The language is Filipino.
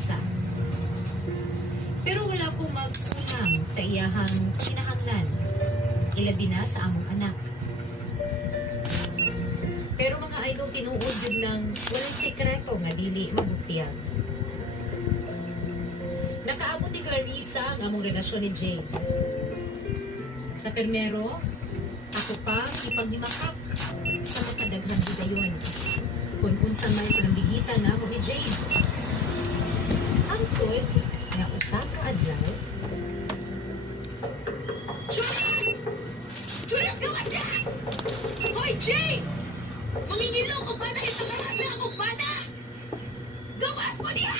bansa. Pero wala ko magkulang sa iyahang kinahanglan, ilabi na sa among anak. Pero mga idol, tinuod yun ng walang sekreto nga dili mabutiyag. Nakaabot ni Clarissa ang among relasyon ni Jay. Sa permero, ako pa ipaghimakak sa makadaghang bigayon kung unsa may panambigitan na ako ni Jay. Ang tod nga usa ka adlaw. Judas! Judas, gawas na! Hoy, Jay! Mamingilo ko ba na ito ka sa akong bana? Gawas mo niya!